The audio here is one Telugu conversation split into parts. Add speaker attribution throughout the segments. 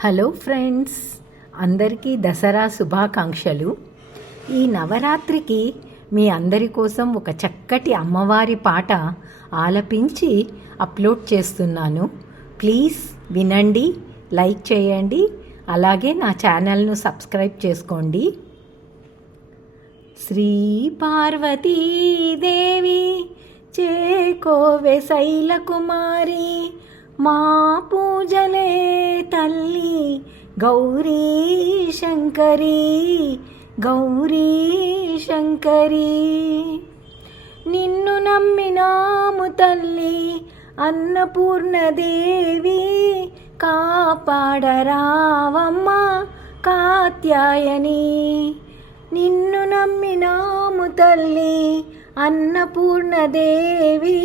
Speaker 1: హలో ఫ్రెండ్స్ అందరికీ దసరా శుభాకాంక్షలు. ఈ నవరాత్రికి మీ అందరి కోసం ఒక చక్కటి అమ్మవారి పాట ఆలపించి అప్లోడ్ చేస్తున్నాను. ప్లీజ్ వినండి లైక్ చేయండి అలాగే నా ఛానల్ను సబ్స్క్రైబ్ చేసుకోండి. శ్రీ పార్వతీదేవి చేకోవె శైలకుమారి మా పూజలే తల్లి గౌరీ శంకరి గౌరీ శంకరి. నిన్ను నమ్మినాము తల్లి అన్నపూర్ణదేవి కాపాడరావమ్మ కాత్యాయని. నిన్ను నమ్మినాము తల్లి అన్నపూర్ణదేవి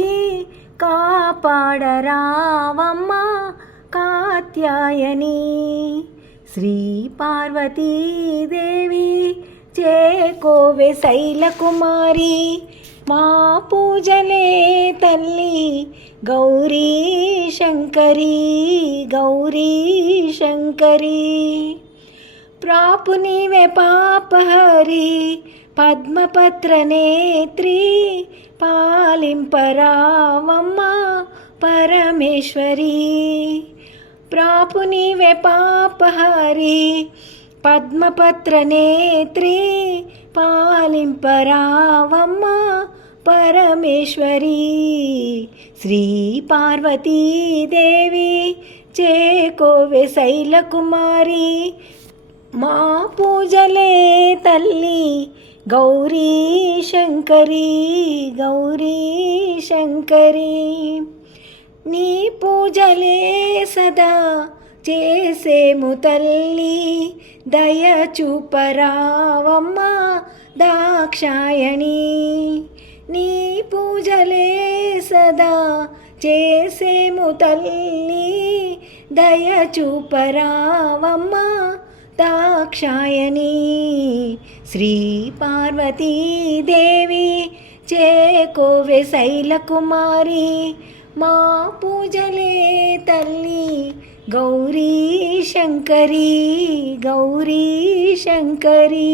Speaker 1: కాపాడరావమ్మ కాత్యాయని శ్రీ పార్వతీదేవి చేకోవె శైలకుమారి మా పూజలే తల్లి గౌరీ శంకరి గౌరీ శంకరి. ప్రాపు నీవే పాపహరి పద్మపత్ర నేత్రి పాలింపరావమ్మ పరమేశ్వరి. ప్రాపు నీవే పాపహరి పద్మపత్ర నేత్రి పాలింపరావమ్మ పరమేశ్వరి. శ్రీ పార్వతీదేవి చేకోవె శైలకుమారి మా పూజలే తల్లి గౌరీ శంకరి గౌరీ శంకరి. నీ పూజలే సదా చేసేము తల్లి దయచూపరావమ్మ దాక్షాయణి. నీ పూజలే సదా చేసేము తల్లి దయ దాక్షాయణి. శ్రీ పార్వతీదేవి చేకోవె శైలకుమారి మా పూజలే తల్లి గౌరీ శంకరీ గౌరీ శంకరీ.